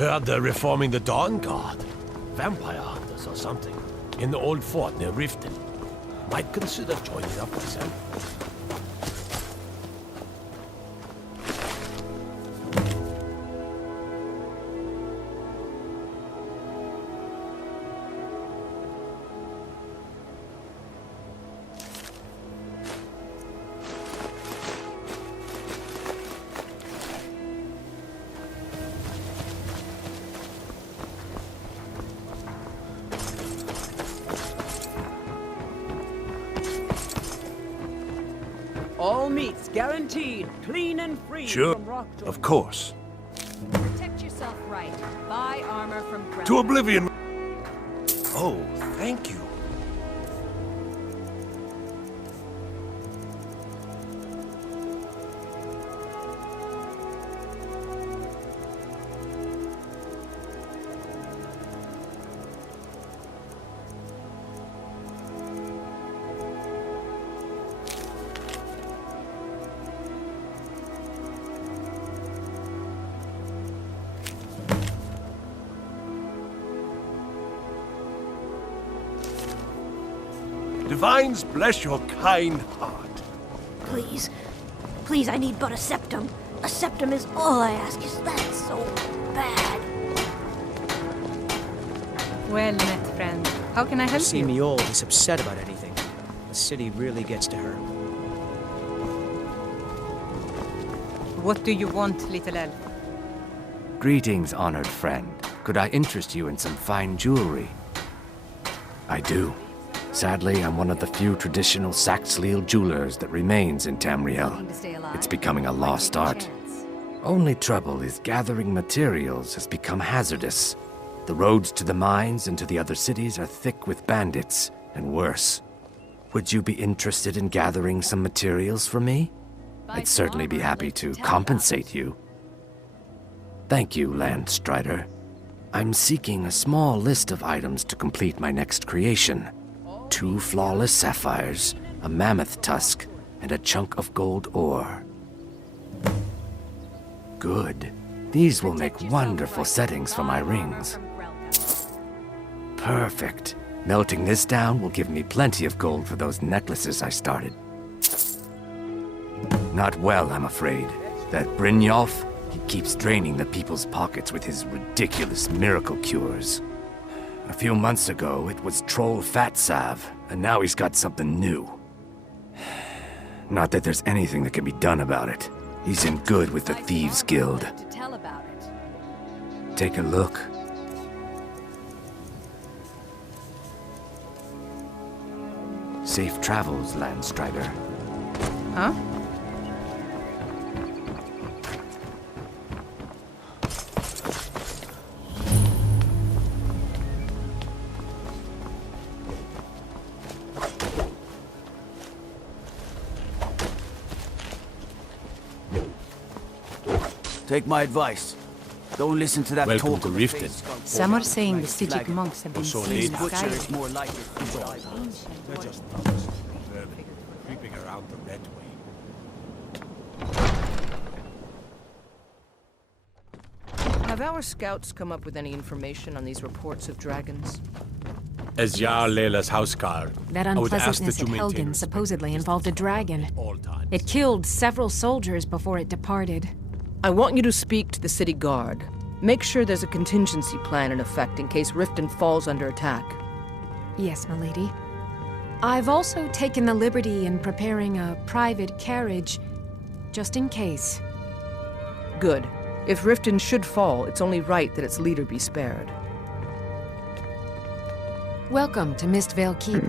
Heard they're reforming the Dawnguard. Vampire hunters or something. In the old fort near Riften. Might consider joining up myself. All meats guaranteed, clean and free from rock to... Of course. Protect yourself right. Buy armor from ground. To oblivion! Oh, thank you. Divines bless your kind heart. Please. Please, I need but a septum. A septum is all I ask. Is that so bad? Well met, friend. How can I help See you? me all this upset about anything. The city really gets to her. What do you want, little elf? Greetings, honored friend. Could I interest you in some fine jewelry? I do. Sadly, I'm one of the few traditional Saxhleel jewelers that remains in Tamriel. It's becoming a lost art. Only trouble is gathering materials has become hazardous. The roads to the mines and to the other cities are thick with bandits, and worse. Would you be interested in gathering some materials for me? I'd certainly be happy to compensate you. Thank you, Landstrider. I'm seeking a small list of items to complete my next creation. 2 flawless sapphires, a mammoth tusk, and a chunk of gold ore. Good. These will make wonderful settings for my rings. Perfect. Melting this down will give me plenty of gold for those necklaces I started. Not well, I'm afraid. That Brynjolf, he keeps draining the people's pockets with his ridiculous miracle cures. A few months ago, it was Troll Fatsav, and now he's got something new. Not that there's anything that can be done about it. He's in good with the Thieves Guild. Take a look. Safe travels, Landstrider. Huh? Take my advice. Don't listen to that Welcome talk to of Riften. Some are saying the Stygic monks have been So seen in late. Butcher is Skyrim. more likely to die. They're just nuts. Creeping around the red way. Have our scouts come up with any information on these reports of dragons? As Jarl Leila's houseguard, That I would ask unpleasantness that at you maintain Helgen respect supposedly involved a dragon. at all times. It killed several soldiers before it departed. I want you to speak to the city guard. Make sure there's a contingency plan in effect in case Riften falls under attack. Yes, milady. I've also taken the liberty in preparing a private carriage, just in case. Good. If Riften should fall, it's only right that its leader be spared. Welcome to Mistvale Keep.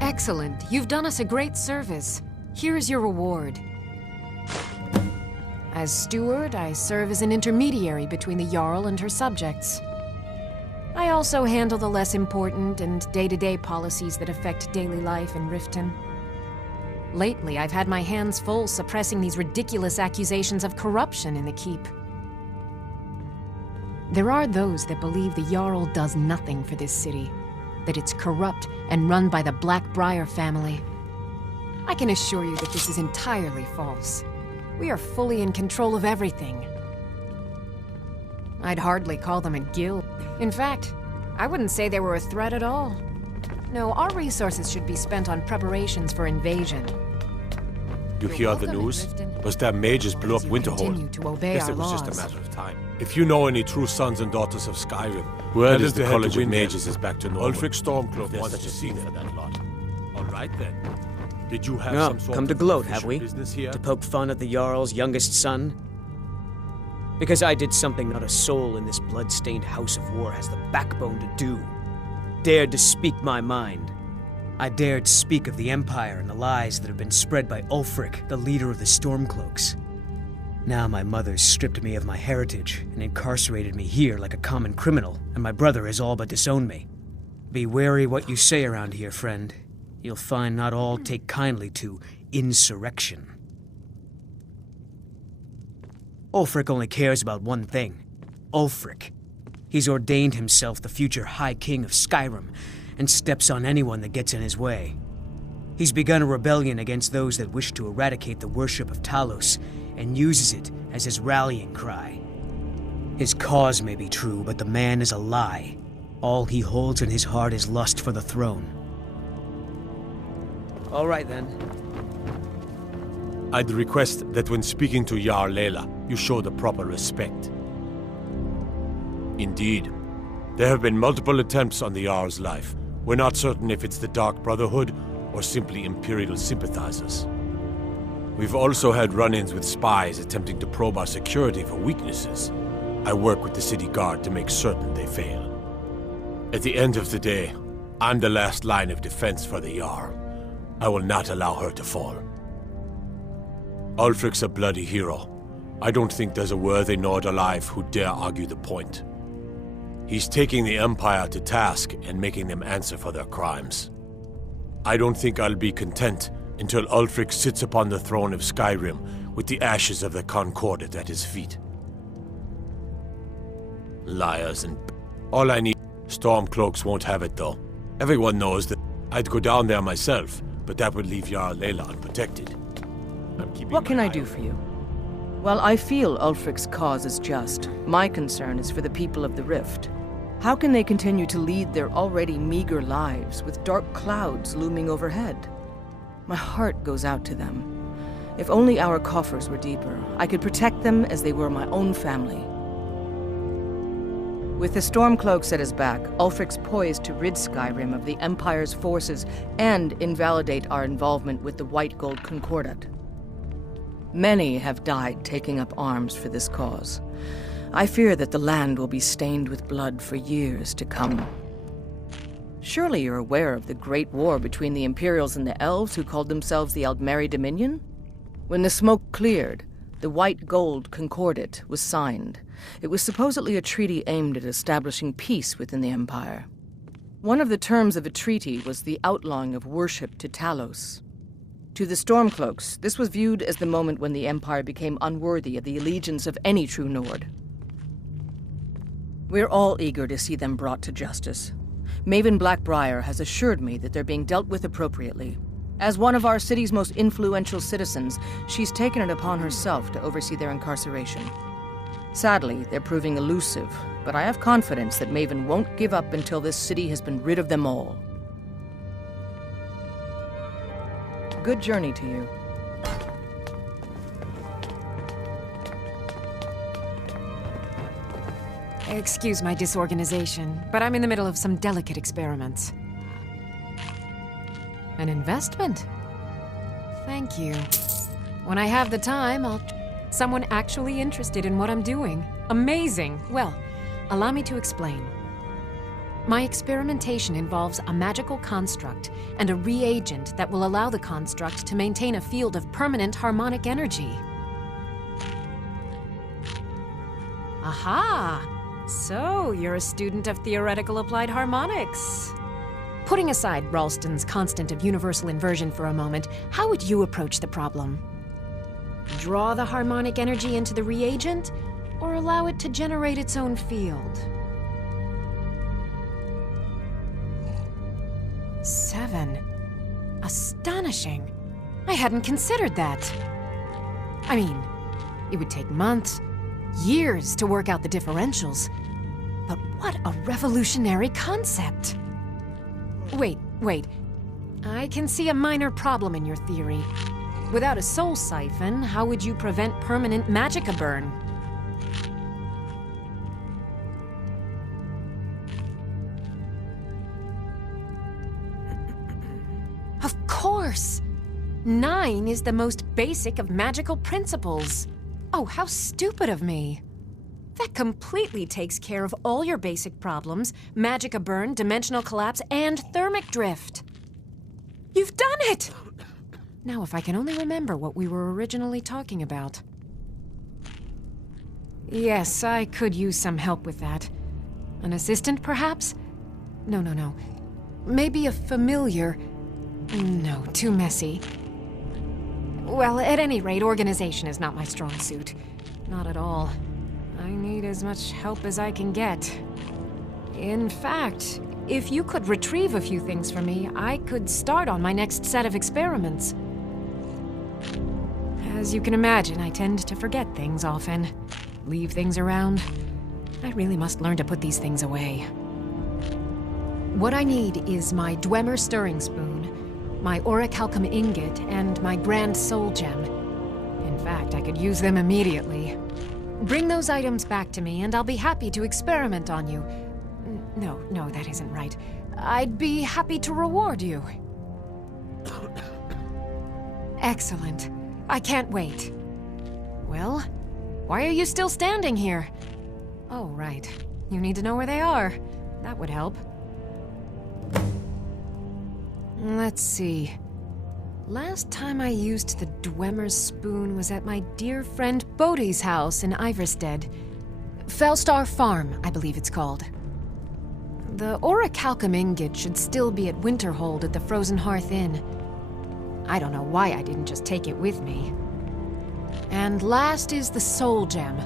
Excellent. You've done us a great service. Here is your reward. As steward, I serve as an intermediary between the Jarl and her subjects. I also handle the less important and day-to-day policies that affect daily life in Riften. Lately, I've had my hands full suppressing these ridiculous accusations of corruption in the keep. There are those that believe the Jarl does nothing for this city, that it's corrupt and run by the Blackbriar family. I can assure you that this is entirely false. We are fully in control of everything. I'd hardly call them a guild. In fact, I wouldn't say they were a threat at all. No, our resources should be spent on preparations for invasion. You hear the news? Was that mages blew up Winterhold? Continue to obey Guess our it was just a laws. matter of time. If you know any true sons and daughters of Skyrim, word is the College of Mages is back to normal. Ulfric Stormcloak wants to see for that lot. All right then. Did you have No, some sort come to of gloat, official have we? business here? To poke fun at the Jarl's youngest son? Because I did something not a soul in this blood-stained house of war has the backbone to do. Dared to speak my mind. I dared speak of the Empire and the lies that have been spread by Ulfric, the leader of the Stormcloaks. Now my mother's stripped me of my heritage and incarcerated me here like a common criminal, and my brother has all but disowned me. Be wary what you say around here, friend. You'll find not all take kindly to insurrection. Ulfric only cares about one thing. Ulfric. He's ordained himself the future High King of Skyrim, and steps on anyone that gets in his way. He's begun a rebellion against those that wish to eradicate the worship of Talos, and uses it as his rallying cry. His cause may be true, but the man is a lie. All he holds in his heart is lust for the throne. All right then. I'd request that when speaking to Jarl Layla, you show the proper respect. Indeed, there have been multiple attempts on the Jarl's life. We're not certain if it's the Dark Brotherhood or simply Imperial sympathizers. We've also had run-ins with spies attempting to probe our security for weaknesses. I work with the city guard to make certain they fail. At the end of the day, I'm the last line of defense for the Jarl. I will not allow her to fall. Ulfric's a bloody hero. I don't think there's a worthy Nord alive who dare argue the point. He's taking the Empire to task and making them answer for their crimes. I don't think I'll be content until Ulfric sits upon the throne of Skyrim with the ashes of the Concordat at his feet. Liars and... All I need... Stormcloaks won't have it, though. Everyone knows that I'd go down there myself, but that would leave Jarl Layla unprotected. What can I do for you? Well, I feel Ulfric's cause is just. My concern is for the people of the Rift. How can they continue to lead their already meager lives with dark clouds looming overhead? My heart goes out to them. If only our coffers were deeper, I could protect them as they were my own family. With the Stormcloaks at his back, Ulfric's poised to rid Skyrim of the Empire's forces and invalidate our involvement with the White Gold Concordat. Many have died taking up arms for this cause. I fear that the land will be stained with blood for years to come. Surely you're aware of the Great War between the Imperials and the Elves who called themselves the Aldmeri Dominion? When the smoke cleared, the White Gold Concordat was signed. It was supposedly a treaty aimed at establishing peace within the Empire. One of the terms of a treaty was the outlawing of worship to Talos. To the Stormcloaks, this was viewed as the moment when the Empire became unworthy of the allegiance of any true Nord. We're all eager to see them brought to justice. Maven Blackbriar has assured me that they're being dealt with appropriately. As one of our city's most influential citizens, she's taken it upon herself to oversee their incarceration. Sadly, they're proving elusive, but I have confidence that Maven won't give up until this city has been rid of them all. Good journey to you. Excuse my disorganization, but I'm in the middle of some delicate experiments. An investment? Thank you. When I have the time, I'll... Someone actually interested in what I'm doing. Amazing! Well, allow me to explain. My experimentation involves a magical construct and a reagent that will allow the construct to maintain a field of permanent harmonic energy. Aha! So, you're a student of theoretical applied harmonics. Putting aside Ralston's constant of universal inversion for a moment, how would you approach the problem? Draw the harmonic energy into the reagent, or allow it to generate its own field? 7. Astonishing. I hadn't considered that. I mean, it would take months, years to work out the differentials. But what a revolutionary concept! Wait. I can see a minor problem in your theory. Without a soul siphon, how would you prevent permanent magicka burn? Of course! 9 is the most basic of magical principles. Oh, how stupid of me. That completely takes care of all your basic problems: magicka burn, dimensional collapse, and thermic drift. You've done it! Now, if I can only remember what we were originally talking about. Yes, I could use some help with that. An assistant, perhaps? No. Maybe a familiar. No, too messy. Well, at any rate, organization is not my strong suit. Not at all. I need as much help as I can get. In fact, if you could retrieve a few things for me, I could start on my next set of experiments. As you can imagine, I tend to forget things often. Leave things around. I really must learn to put these things away. What I need is my Dwemer stirring spoon, my orichalcum ingot, and my grand soul gem. In fact, I could use them immediately. Bring those items back to me, and I'll be happy to experiment on you. No, that isn't right. I'd be happy to reward you. Excellent. I can't wait. Well, why are you still standing here? Oh, right. You need to know where they are. That would help. Let's see. Last time I used the Dwemer spoon was at my dear friend Bodhi's house in Iverstead. Fellstar Farm, I believe it's called. The orichalcum ingot should still be at Winterhold at the Frozen Hearth Inn. I don't know why I didn't just take it with me. And last is the soul gem.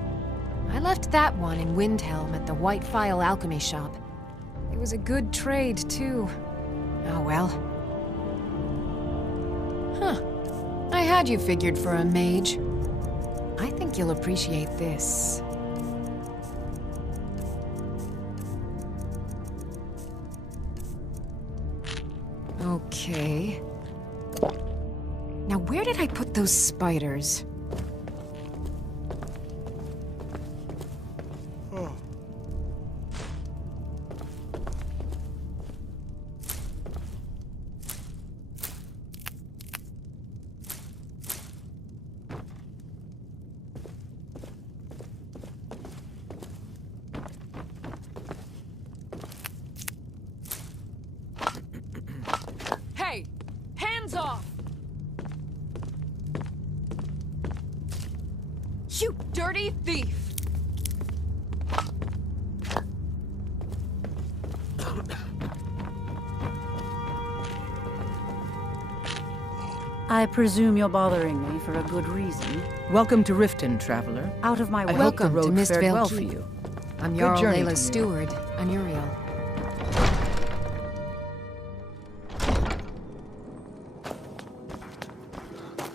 I left that one in Windhelm at the White Phial Alchemy Shop. It was a good trade, too. Oh well. Huh. I had you figured for a mage. I think you'll appreciate this. Okay. Now, where did I put those spiders? Hey! Hands off! You dirty thief! I presume you're bothering me for a good reason. Welcome to Riften, traveler. Out of my way. I hope the Welcome to road fared Mistvale well Keep. for you. I'm Good Jarl journey to Layla's you. steward, Anuriel.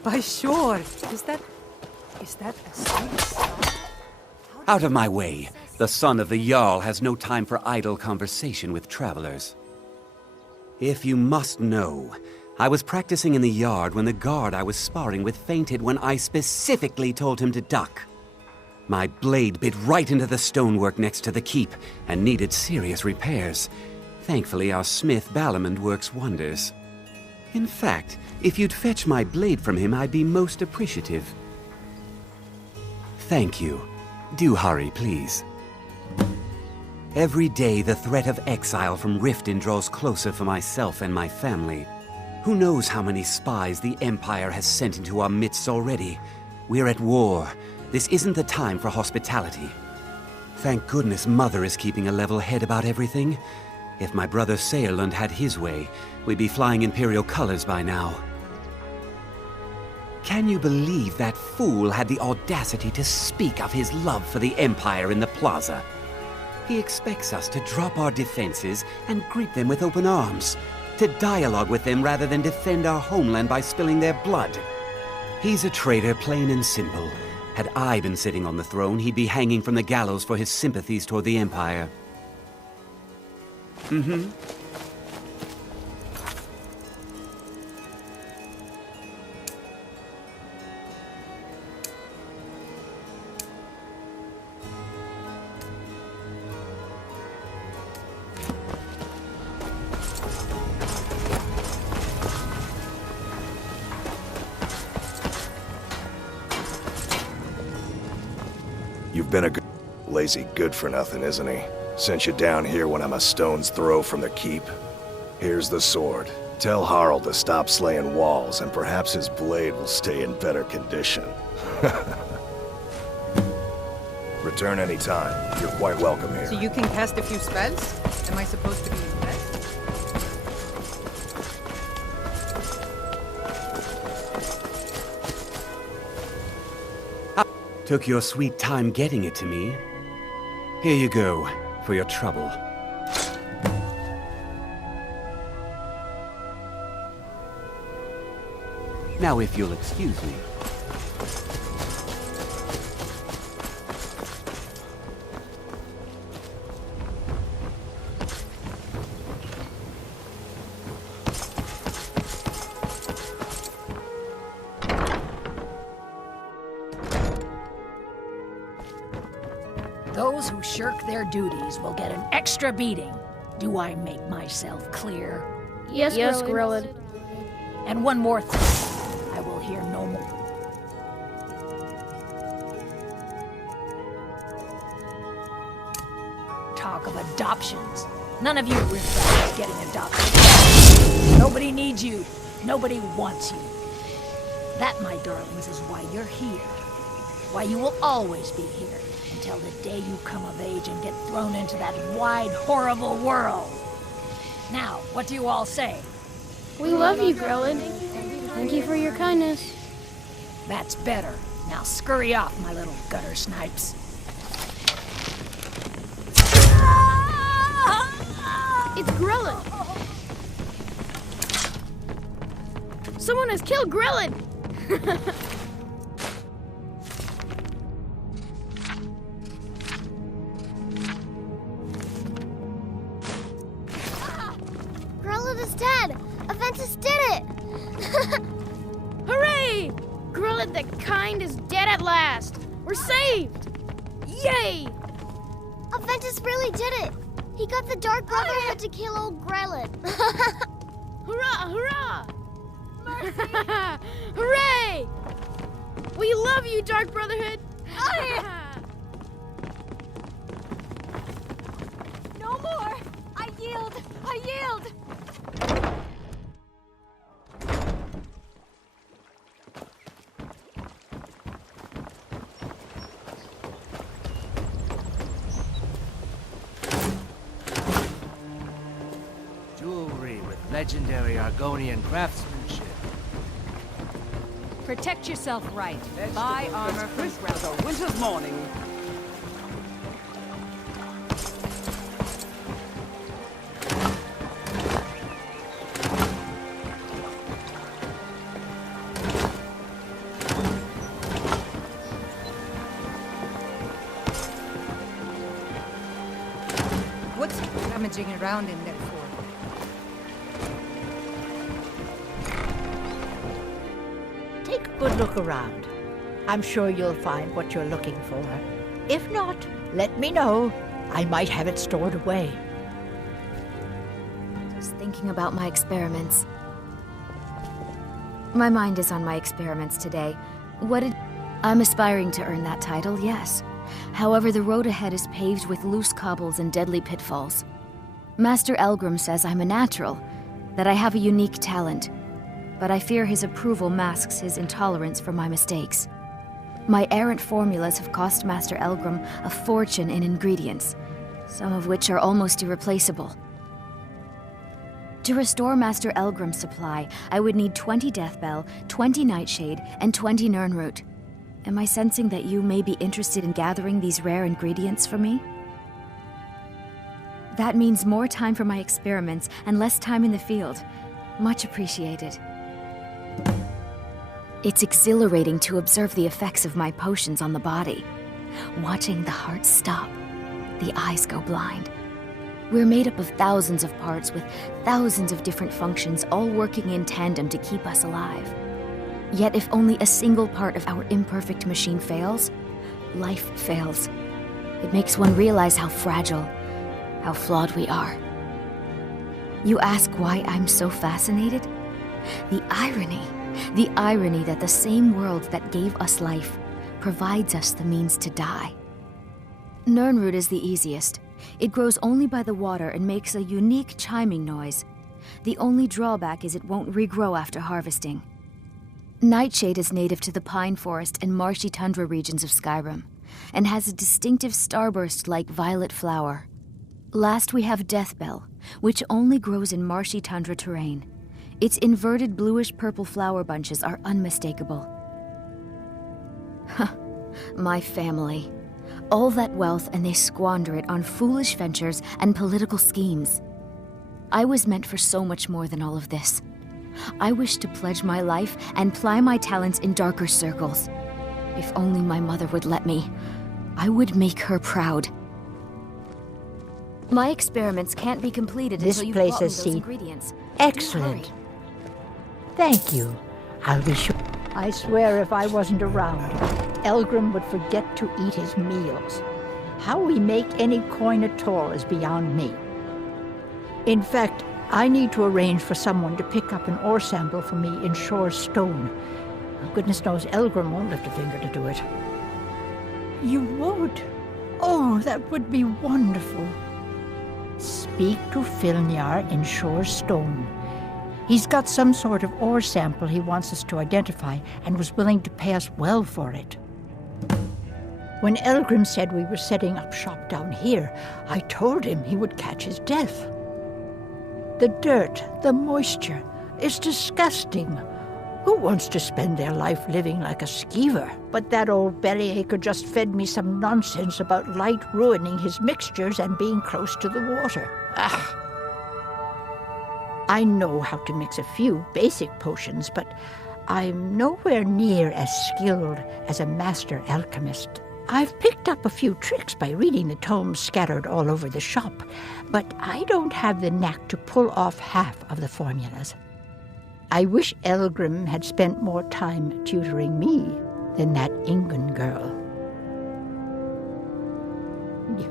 By sure. Is that a sight? Out of my way. The son of the Jarl has no time for idle conversation with travelers. If you must know, I was practicing in the yard when the guard I was sparring with fainted when I specifically told him to duck. My blade bit right into the stonework next to the keep and needed serious repairs. Thankfully, our smith Balamond works wonders. In fact, if you'd fetch my blade from him, I'd be most appreciative. Thank you. Do hurry, please. Every day, the threat of exile from Riften draws closer for myself and my family. Who knows how many spies the Empire has sent into our midst already? We're at war. This isn't the time for hospitality. Thank goodness Mother is keeping a level head about everything. If my brother Saerlund had his way, we'd be flying Imperial colors by now. Can you believe that fool had the audacity to speak of his love for the Empire in the plaza? He expects us to drop our defenses and greet them with open arms, to dialogue with them rather than defend our homeland by spilling their blood. He's a traitor, plain and simple, Had I been sitting on the throne, he'd be hanging from the gallows for his sympathies toward the Empire. Mm-hmm. You've been a good... Lazy good-for-nothing, isn't he? Sent you down here when I'm a stone's throw from the keep. Here's the sword. Tell Harald to stop slaying walls, and perhaps his blade will stay in better condition. Return any time. You're quite welcome here. So you can cast a few spells? Am I supposed to be impressed? Took your sweet time getting it to me. Here you go, for your trouble. Now if you'll excuse me. Those who shirk their duties will get an extra beating. Do I make myself clear? Yes, Grillin. And one more thing. I will hear no more. Talk of adoptions. None of you riffraff getting adopted. Nobody needs you. Nobody wants you. That, my darlings, is why you're here. Why you will always be here. Until the day you come of age and get thrown into that wide, horrible world. Now, what do you all say? We love you, Grillin. Thank you for your kindness. That's better. Now scurry off, my little gutter snipes. It's Grillin. Someone has killed Grillin. Dead! Aventus did it! Hooray! Grillin the Kind is dead at last! We're saved! Yay! Aventus really did it! He got the Dark Brotherhood to kill old Grillin. Hurrah! Hurrah! Hooray! We love you, Dark Brotherhood! No more! I yield! I yield! Jewelry with legendary Argonian craftsmanship. Protect yourself right. Buy armor from Grellin. Winter's morning. What's he rummaging around in there for? Take a good look around. I'm sure you'll find what you're looking for. If not, let me know. I might have it stored away. Just thinking about my experiments. My mind is on my experiments today. I'm aspiring to earn that title, yes. However, the road ahead is paved with loose cobbles and deadly pitfalls. Master Elgrim says I'm a natural, that I have a unique talent, but I fear his approval masks his intolerance for my mistakes. My errant formulas have cost Master Elgrim a fortune in ingredients, some of which are almost irreplaceable. To restore Master Elgrim's supply, I would need 20 Deathbell, 20 Nightshade, and 20 Nirnroot. Am I sensing that you may be interested in gathering these rare ingredients for me? That means more time for my experiments and less time in the field. Much appreciated. It's exhilarating to observe the effects of my potions on the body. Watching the heart stop, the eyes go blind. We're made up of thousands of parts with thousands of different functions, all working in tandem to keep us alive. Yet if only a single part of our imperfect machine fails, life fails. It makes one realize how fragile, how flawed we are. You ask why I'm so fascinated? The irony that the same world that gave us life provides us the means to die. Nirnroot is the easiest. It grows only by the water and makes a unique chiming noise. The only drawback is it won't regrow after harvesting. Nightshade is native to the pine forest and marshy tundra regions of Skyrim, and has a distinctive starburst-like violet flower. Last we have Deathbell, which only grows in marshy tundra terrain. Its inverted bluish-purple flower bunches are unmistakable. My family. All that wealth and they squander it on foolish ventures and political schemes. I was meant for so much more than all of this. I wish to pledge my life and ply my talents in darker circles. If only my mother would let me, I would make her proud. My experiments can't be completed This until you've place brought me has those seed. ingredients. Excellent. Thank you. I'll be sure. I swear if I wasn't around, Elgrim would forget to eat his meals. How we make any coin at all is beyond me. In fact, I need to arrange for someone to pick up an ore sample for me in Shore's stone. Goodness knows Elgrim won't lift a finger to do it. You would? Oh, that would be wonderful. Speak to Filnyar in Shore's stone. He's got some sort of ore sample he wants us to identify and was willing to pay us well for it. When Elgrim said we were setting up shop down here, I told him he would catch his death. The dirt, the moisture, is disgusting. Who wants to spend their life living like a skeever? But that old bellyacre just fed me some nonsense about light ruining his mixtures and being close to the water. Ah! I know how to mix a few basic potions, but I'm nowhere near as skilled as a master alchemist. I've picked up a few tricks by reading the tomes scattered all over the shop, but I don't have the knack to pull off half of the formulas. I wish Elgrim had spent more time tutoring me than that Ingun girl.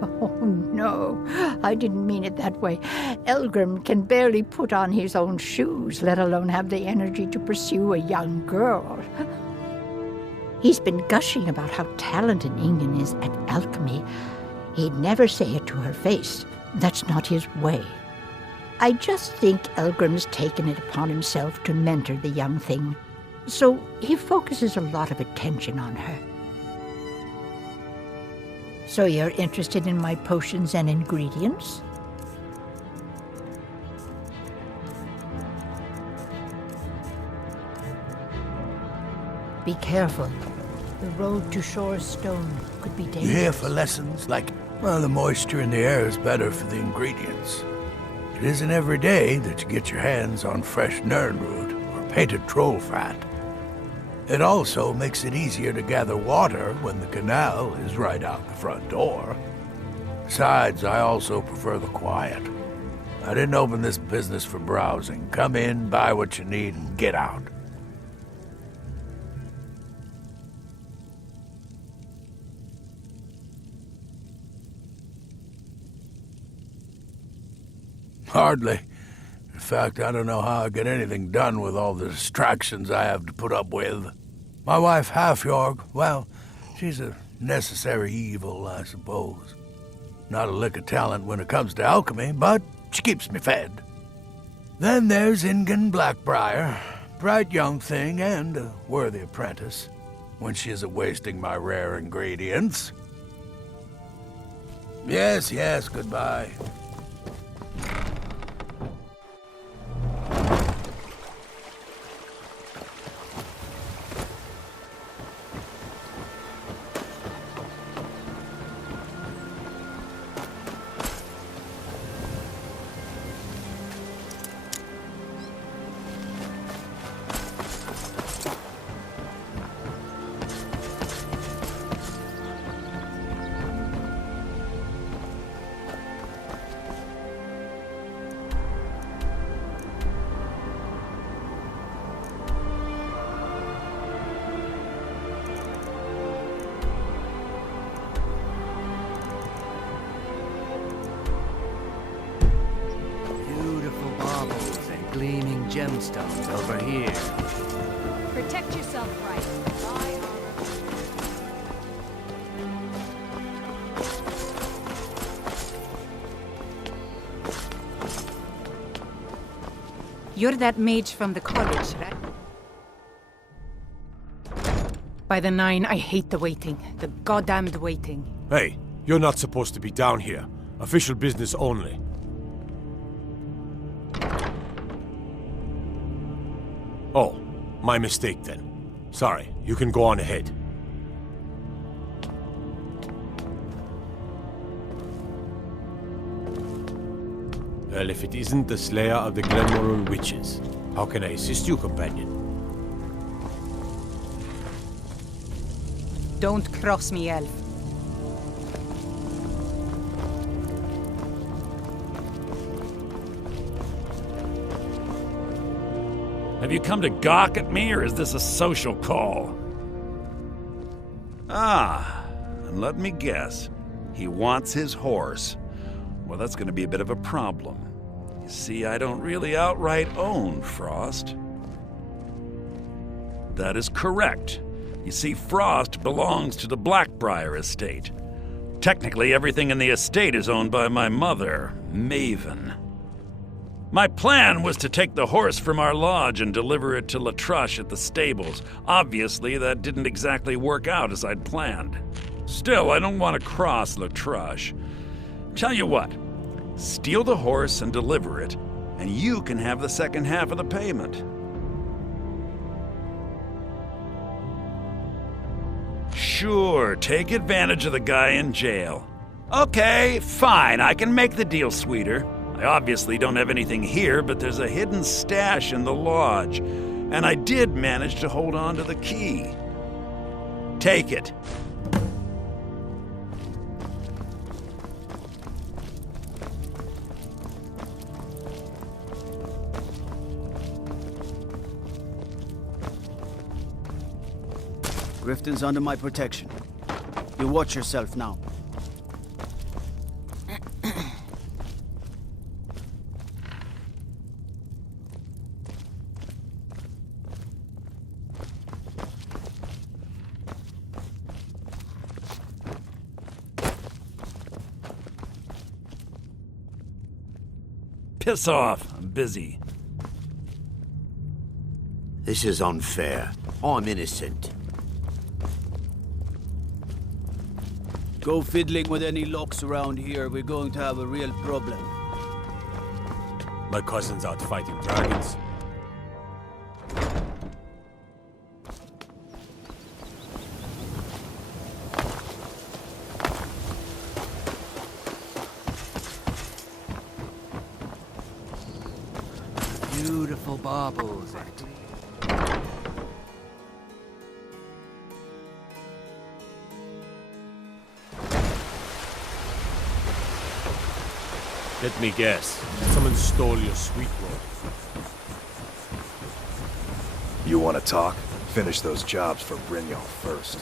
Oh, no, I didn't mean it that way. Elgrim can barely put on his own shoes, let alone have the energy to pursue a young girl. He's been gushing about how talented Ingun is at alchemy. He'd never say it to her face. That's not his way. I just think Elgrim's taken it upon himself to mentor the young thing, so he focuses a lot of attention on her. So you're interested in my potions and ingredients? Be careful. The road to Shore's stone could be dangerous. You here for lessons? Like, well, the moisture in the air is better for the ingredients. It isn't every day that you get your hands on fresh nirnroot or painted troll fat. It also makes it easier to gather water when the canal is right out the front door. Besides, I also prefer the quiet. I didn't open this business for browsing. Come in, buy what you need, and get out. Hardly. In fact, I don't know how I get anything done with all the distractions I have to put up with. My wife, Halfjorg, well, she's a necessary evil, I suppose. Not a lick of talent when it comes to alchemy, but she keeps me fed. Then there's Ingun Blackbriar, bright young thing and a worthy apprentice, when she isn't wasting my rare ingredients. Yes, goodbye. Gleaming gemstones over here. Protect yourself right. Buy You're that mage from the college, right? By the 9, I hate the waiting. The goddamned waiting. Hey, you're not supposed to be down here. Official business only. Oh, my mistake then. Sorry, you can go on ahead. Well, if it isn't the Slayer of the Glenmoral Witches, how can I assist you, companion? Don't cross me, elf. Have you come to gawk at me, or is this a social call? Ah, and let me guess. He wants his horse. Well, that's going to be a bit of a problem. You see, I don't really outright own Frost. That is correct. You see, Frost belongs to the Blackbriar estate. Technically, everything in the estate is owned by my mother, Maven. My plan was to take the horse from our lodge and deliver it to Latrush at the stables. Obviously, that didn't exactly work out as I'd planned. Still, I don't want to cross Latrush. Tell you what, steal the horse and deliver it, and you can have the second half of the payment. Sure, take advantage of the guy in jail. Okay, fine, I can make the deal sweeter. I obviously don't have anything here, but there's a hidden stash in the lodge, and I did manage to hold on to the key. Take it. Grifton's under my protection. You watch yourself now. Piss off. I'm busy. This is unfair. I'm innocent. Go fiddling with any locks around here. We're going to have a real problem. My cousin's out fighting dragons. Beautiful baubles. Let me guess. Someone stole your sweet roll. You want to talk? Finish those jobs for Brynjolf first.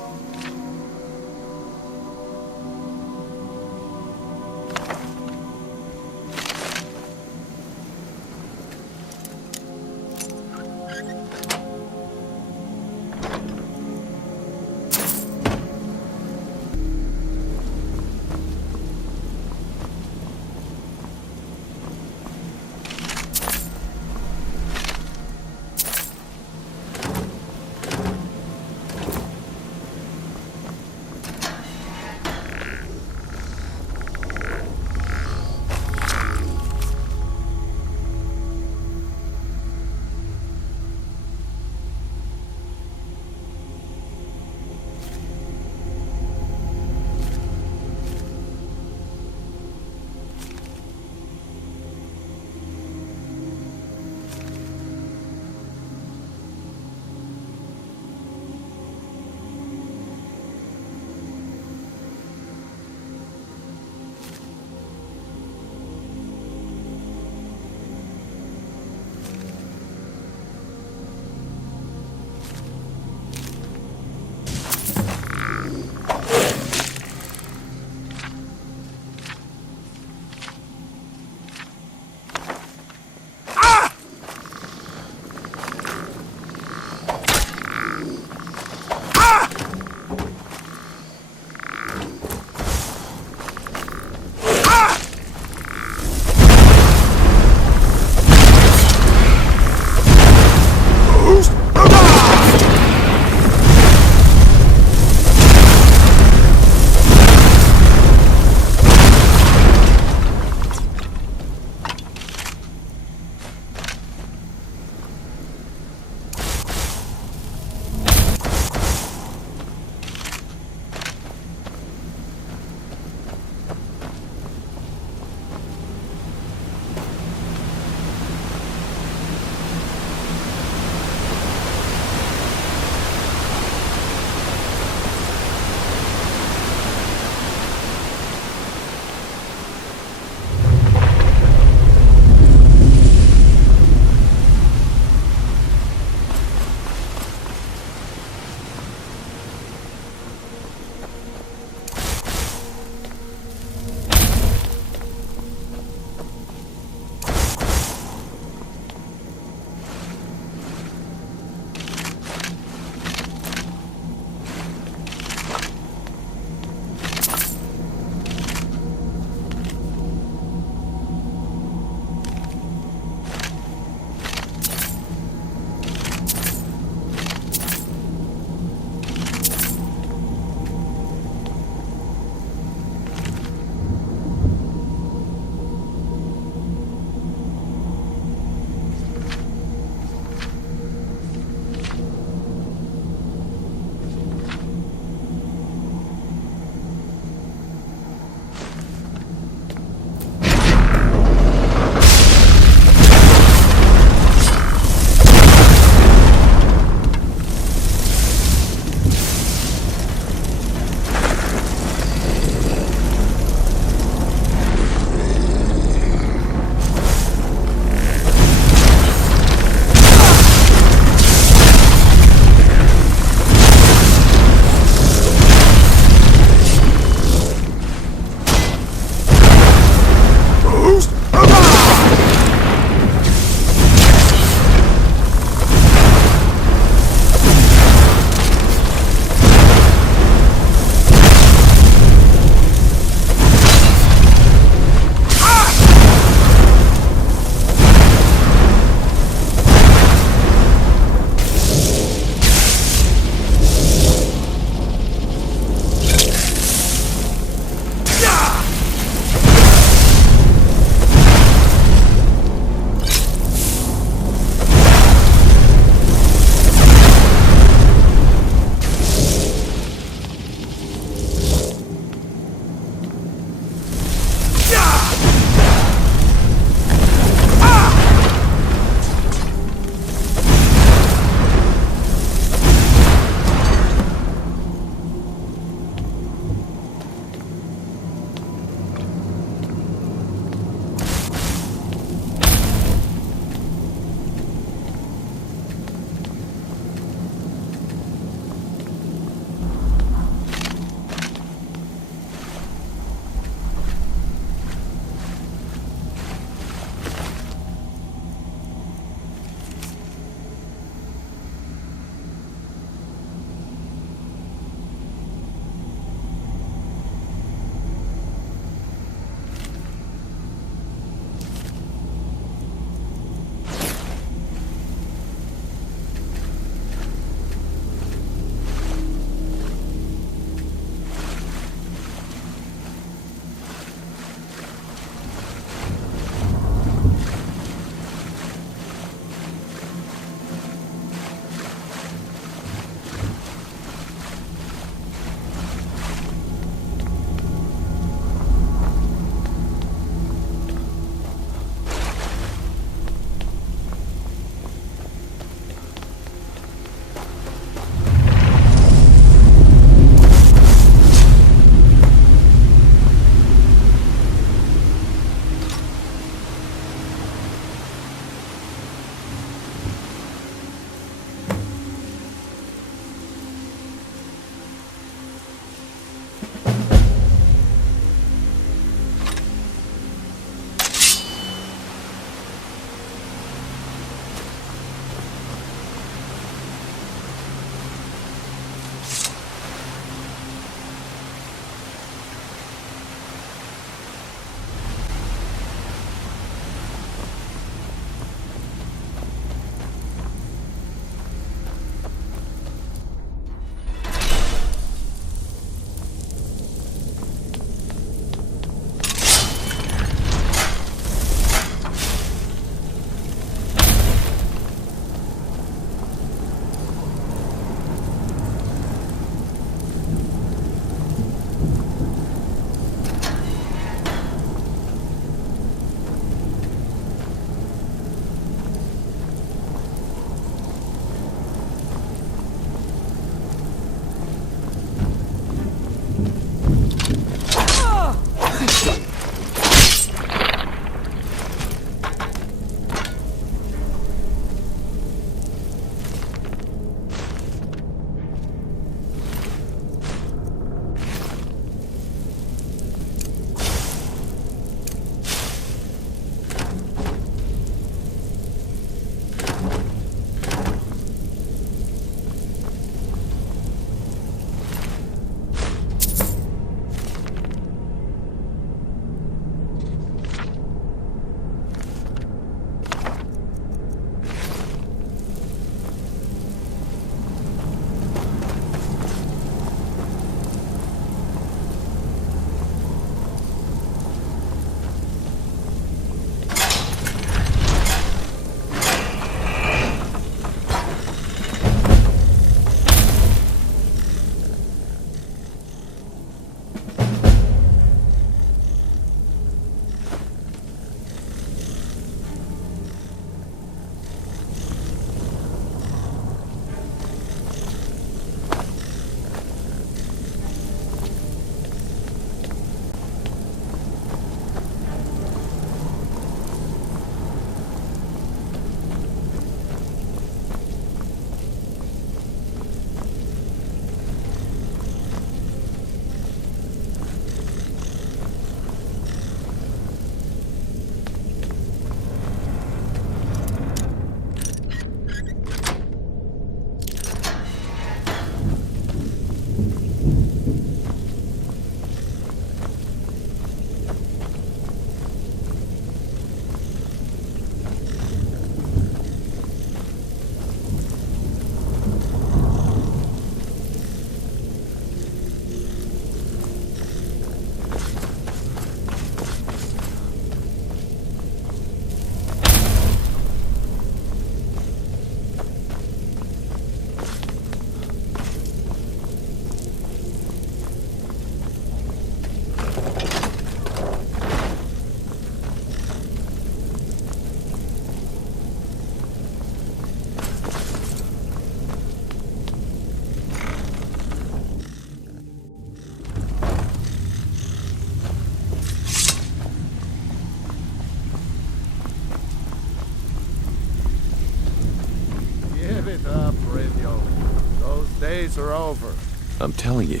days are over. I'm telling you,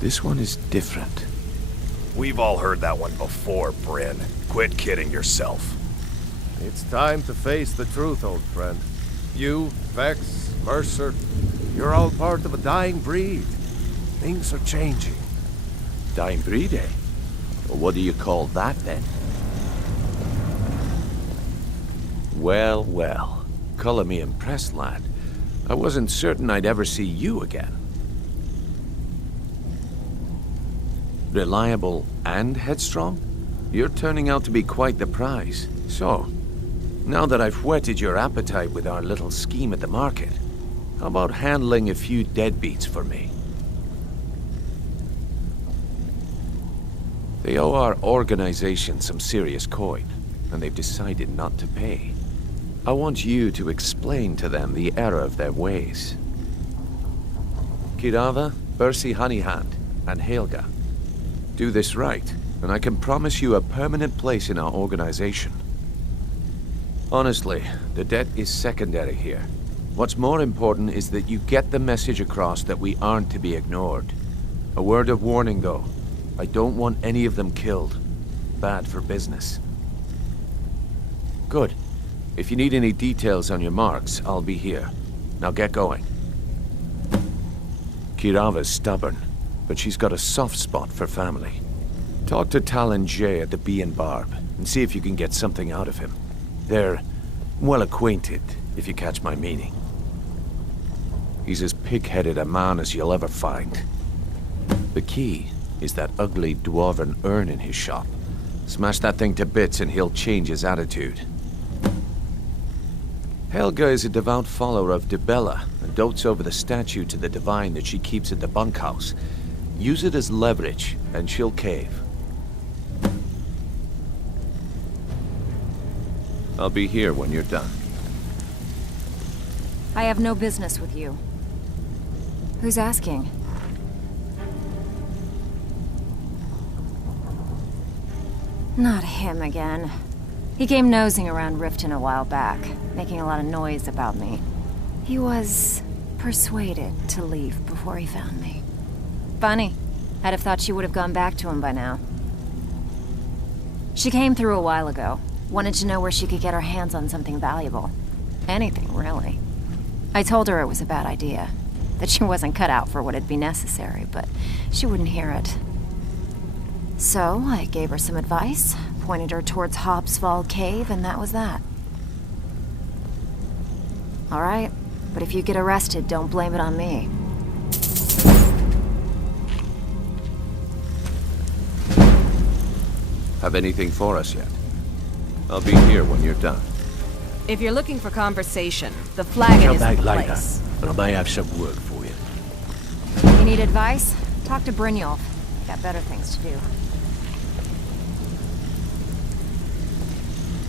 this one is different. We've all heard that one before, Bryn. Quit kidding yourself. It's time to face the truth, old friend. You, Vex, Mercer, you're all part of a dying breed. Things are changing. Dying breed, eh? Well, what do you call that, then? Well, well. Color me impressed, lad. I wasn't certain I'd ever see you again. Reliable and headstrong? You're turning out to be quite the prize. So, now that I've whetted your appetite with our little scheme at the market, how about handling a few deadbeats for me? They owe our organization some serious coin, and they've decided not to pay. I want you to explain to them the error of their ways. Kirava, Bersi Honeyhand, and Helga. Do this right, and I can promise you a permanent place in our organization. Honestly, the debt is secondary here. What's more important is that you get the message across that we aren't to be ignored. A word of warning, though. I don't want any of them killed. Bad for business. Good. If you need any details on your marks, I'll be here. Now get going. Kirava's stubborn, but she's got a soft spot for family. Talk to Talon Jay at the Bee and Barb, and see if you can get something out of him. They're well acquainted, if you catch my meaning. He's as pig-headed a man as you'll ever find. The key is that ugly dwarven urn in his shop. Smash that thing to bits and he'll change his attitude. Helga is a devout follower of Dibella and dotes over the statue to the divine that she keeps at the bunkhouse. Use it as leverage, and she'll cave. I'll be here when you're done. I have no business with you. Who's asking? Not him again. He came nosing around Riften a while back, making a lot of noise about me. He was persuaded to leave before he found me. Funny. I'd have thought she would have gone back to him by now. She came through a while ago. Wanted to know where she could get her hands on something valuable. Anything, really. I told her it was a bad idea. That she wasn't cut out for what'd be necessary, but she wouldn't hear it. So, I gave her some advice, pointed her towards Hobsfall Cave, and that was that. Alright, but if you get arrested, don't blame it on me. Have anything for us yet? I'll be here when you're done. If you're looking for conversation, the flagon is the place. and I may have some work for you. You need advice? Talk to Brynjolf. Got better things to do.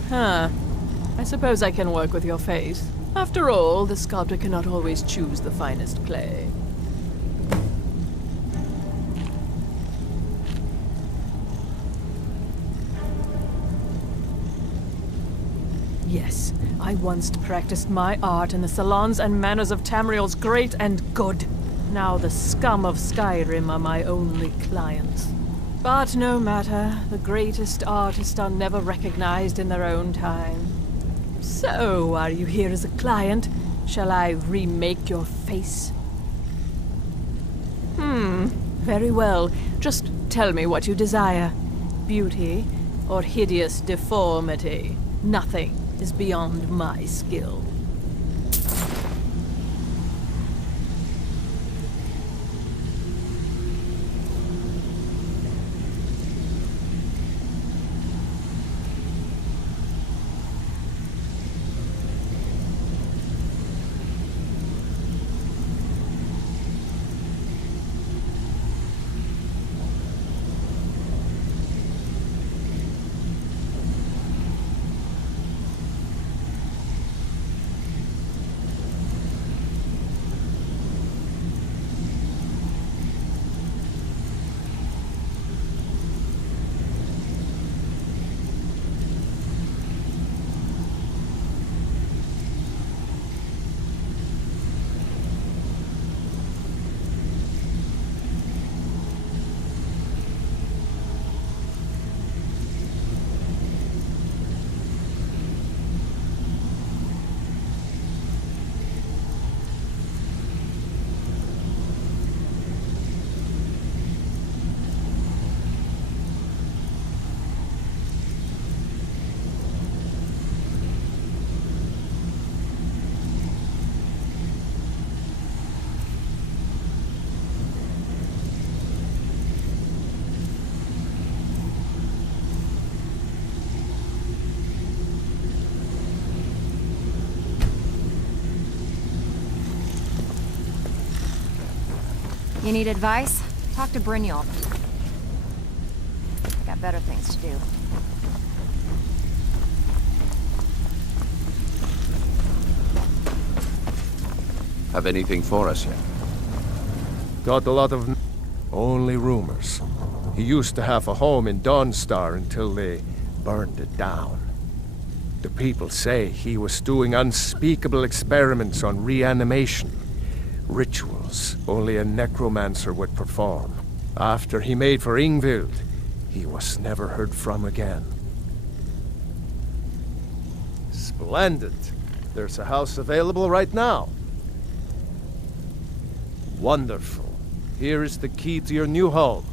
Huh. I suppose I can work with your face. After all, the sculptor cannot always choose the finest clay. Yes, I once practiced my art in the salons and manners of Tamriel's great and good. Now the scum of Skyrim are my only clients. But no matter, the greatest artists are never recognized in their own time. So, are you here as a client? Shall I remake your face? Very well. Just tell me what you desire. Beauty or hideous deformity. Nothing is beyond my skill. You need advice? Talk to Brynjolf. Got better things to do. Have anything for us yet? Got a lot of... Only rumors. He used to have a home in Dawnstar until they burned it down. The people say he was doing unspeakable experiments on reanimation. Rituals only a necromancer would perform. After he made for Ingvild, he was never heard from again. Splendid. There's a house available right now. Wonderful. Here is the key to your new home.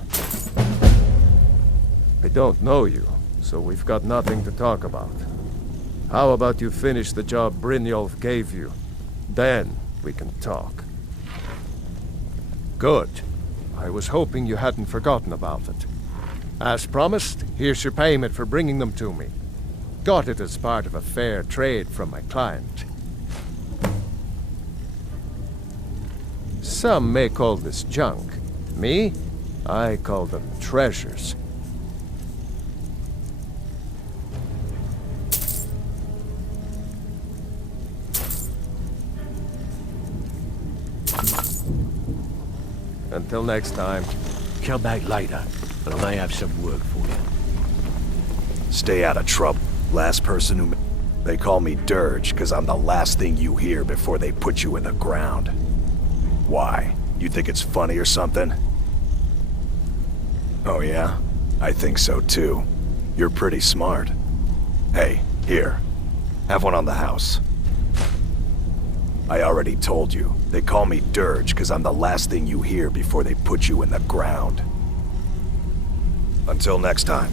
I don't know you, so we've got nothing to talk about. How about you finish the job Brynjolf gave you? Then we can talk. Good. I was hoping you hadn't forgotten about it. As promised, here's your payment for bringing them to me. Got it as part of a fair trade from my client. Some may call this junk. Me? I call them treasures. Until next time. Come back later, but I may have some work for you. Stay out of trouble. Last person who... They call me Dirge, because I'm the last thing you hear before they put you in the ground. Why? You think it's funny or something? Oh yeah? I think so too. You're pretty smart. Hey, here. Have one on the house. I already told you. They call me Dirge because I'm the last thing you hear before they put you in the ground. Until next time.